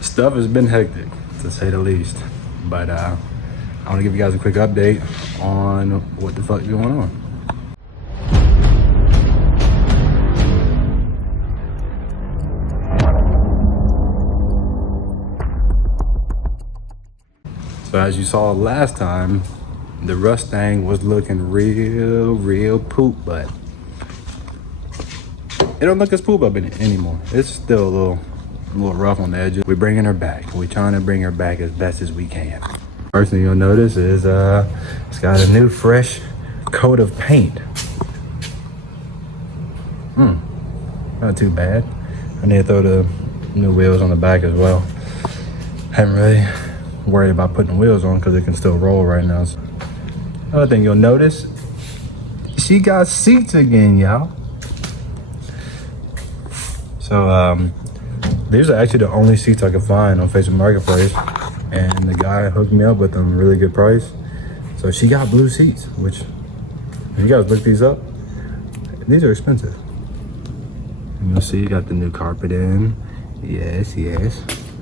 Stuff has been hectic, to say the least. But I want to give you guys a quick update on what the fuck's going on. So as you saw last time, the Mustang was looking real poop, but it don't look as poop up in it anymore. It's still a little rough on the edges. We're bringing her back. We're trying to bring her back as best as we can. First thing you'll notice is it's got a new fresh coat of paint. Not too bad. I need to throw the new wheels on the back as well. Haven't really worried about putting wheels on because it can still roll right now. So, another thing you'll notice, she got seats again, y'all. So these are actually the only seats I could find on Facebook Marketplace, and the guy hooked me up with them, really good price. So she got blue seats, which if you guys look these up, these are expensive. And you'll see you got the new carpet in. Yes.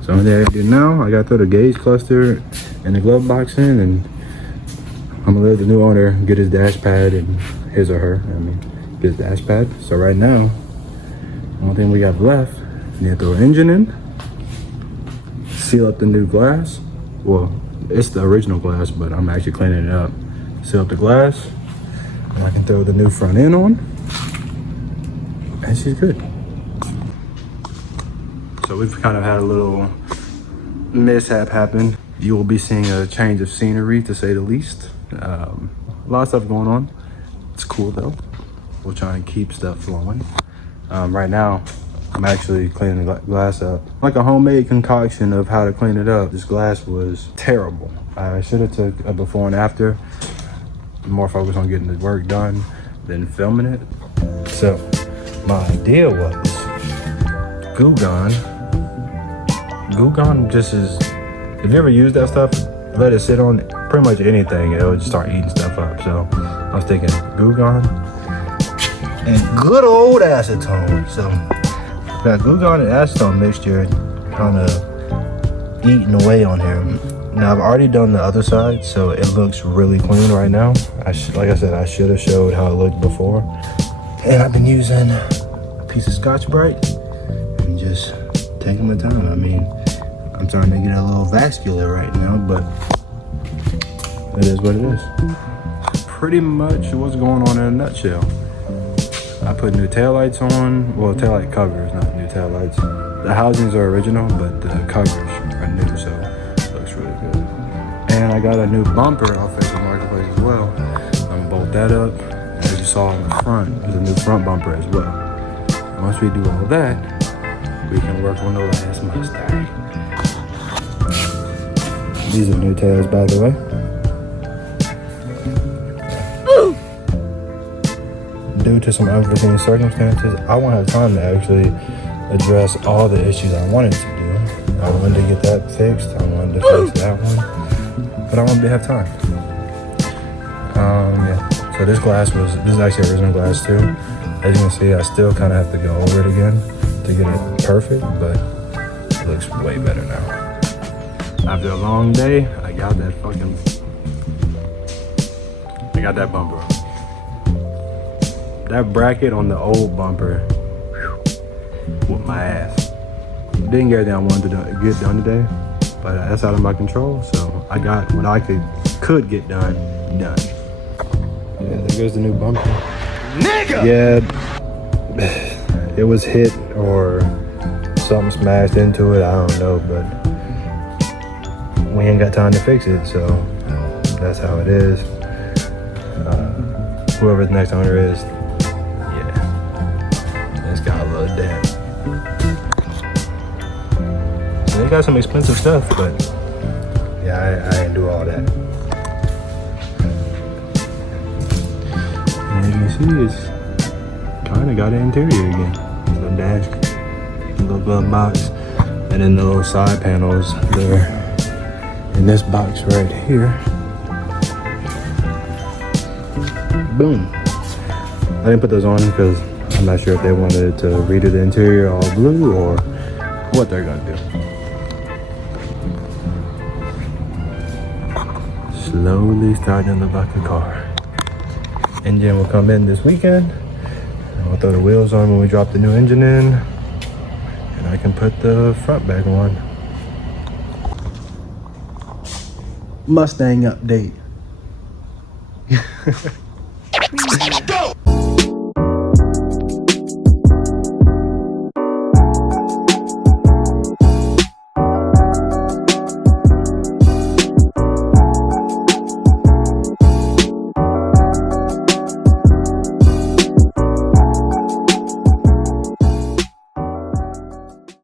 So only thing I do now, I gotta throw the gauge cluster and the glove box in, and I'm gonna let the new owner get his dash pad, and his or her, get his dash pad. So right now, the only thing we got left, we need to throw an engine in, seal up the new glass. Well, it's the original glass, but I'm actually cleaning it up. Seal up the glass, and I can throw the new front end on, and she's good. So we've kind of had a little mishap happen. You will be seeing a change of scenery, to say the least. A lot of stuff going on. It's cool though. We're trying to keep stuff flowing. Right now, I'm actually cleaning the glass up. Like a homemade concoction of how to clean it up. This glass was terrible. I should have took a before and after. More focused on getting the work done than filming it. So my idea was Goo Gone just is, if you ever use that stuff, let it sit on pretty much anything, it'll just start eating stuff up. So I was thinking Goo Gone and good old acetone. So that Goo Gone and acetone mixture kind of eating away on here. Now I've already done the other side, so it looks really clean right now. Like I said, I should have showed how it looked before. And I've been using a piece of Scotch-Brite and just taking my time. I'm starting to get a little vascular right now, but it is what it is. Pretty much what's going on in a nutshell. I put new taillights on, well, taillight covers, not new taillights. The housings are original, but the covers are new, so it looks really good. And I got a new bumper off Facebook Marketplace as well. I'm gonna bolt that up. And as you saw in the front, there's a new front bumper as well. Once we do all that, we can work on the last Mustang. These are new tails, by the way. Due to some unforeseen circumstances, I won't have time to actually address all the issues I wanted to do. I wanted to get that fixed. I wanted to fix that one, but I wanted to have time. Yeah. So this is actually original glass too. As you can see, I still kind of have to go over it again to get it perfect, but it looks way better now. After a long day, I got that bumper. That bracket on the old bumper, whooped my ass. Didn't get everything I wanted to get done today, but that's out of my control, so I got what I could get done. Yeah, there goes the new bumper. Nigga! Yeah, it was hit or something smashed into it, I don't know, but we ain't got time to fix it, so that's how it is. Whoever the next owner is, yeah, it's got a little dent. So they got some expensive stuff, but yeah, I ain't do all that. And as you can see, it's kind of got an interior again. The dash, the little glove box, and then the little side panels there. In this box right here, boom. I didn't put those on because I'm not sure if they wanted to redo the interior all blue or what they're gonna do. Slowly starting to look like a car. Engine will come in this weekend. And we'll throw the wheels on when we drop the new engine in. And I can put the front back on. Mustang update.